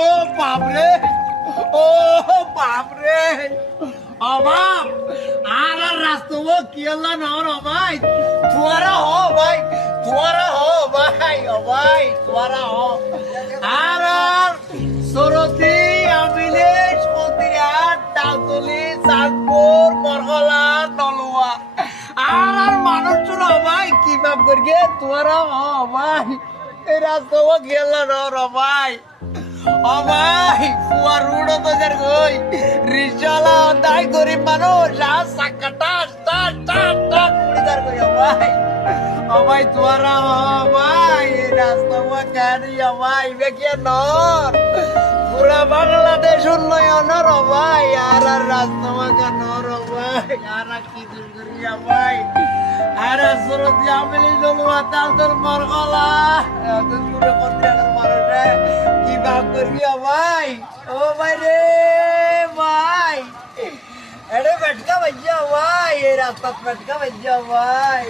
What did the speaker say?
ও বাপরে, ও বাপরে, অভাব আর আর রাস্তা কি আল্লাহ নর অভাই তোরা হো ভাই, তোরা হো ভাই, ও ভাই তোরা হো আর আর সরতি আমিলে মতিরাট ডাউতলি চাঁদপুর বরগলা নলুয়া আর আর মানুষরা ভাই কি ভাব করিয়ে তোরা হো ভাই এই রাস্তা কি আল্লাহ নর ভাই ও ভাই ফুয়ার রুড়ো তো যার গই রিচালা দাই গরিব মানুষ আর সাক্কা টাস টাস টাস টাস উড়ে যার গই ও ভাই তোরা ও ভাই এই রাস্তা কারি ও ভাই বেকিয়া নর পুরা বাংলাদেশ উন্নয়ন ও ভাই আর আর রাস্তা নর ও ভাই আর কি দূর করি ও ভাই আর সুরতি আমিলি জলুয়া তাল তোর মরগলা তুই পুরো কন্ট্রাক্টর মাররে কি বাপ করবি ভাই ও ভাই রে ভাই এরে বেটকা ভাইয়া ভাই এই রাস্তা বেটকা ভাইয়া ভাই